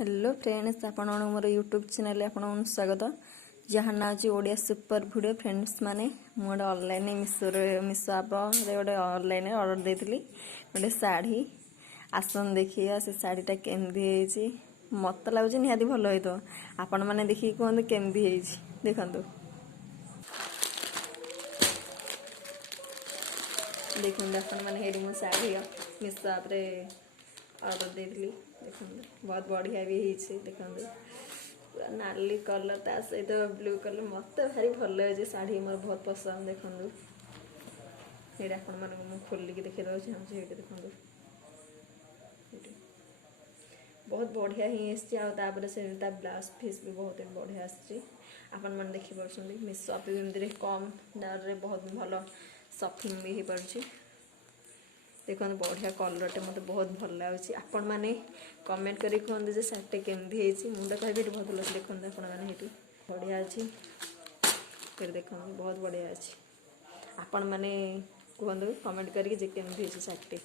Hello friends, आपण मोर YouTube channel आपण स्वागत। जहाँ ना आज ओडिया सुपर वीडियो फ्रेंड्स माने गोटे ऑनलाइन मिशो आप गोटे ऑनलाइन ऑर्डर देती गोटे शाढ़ी आसन देखिए से शाढ़ीटा केमती मत लगुच निहाती भल हो आपण मैंने देखिए कहते केमती देखु देखते आपण मैंने मो शाढ़ी मिशो आप ऑर्डर देती देखो बहुत बढ़िया भी देखो पूरा नाली कलर ता सहित ब्लू कलर मत भारी भल लगे शाढ़ी मोर बहुत पसंद देखो ये आपण मैं खोलिक देखा चाहिए देखो बहुत बढ़िया ही आपर से ब्लाउज पीस भी बहुत बढ़िया आपण मैंने देखिए मिशो आप एमती कम दाम बहुत भल सफिंग भी हो पार्टी देखो बढ़िया कलरटे मत बहुत भल लगे आपण मैंने कमेंट करी कहते जे शार्टे केमती मुझे कह बहुत भल देखते आपने बढ़िया अच्छी फिर देखो बहुत बढ़िया अच्छी आपण मैंने कहते कमेंट करके केमती शार्टे।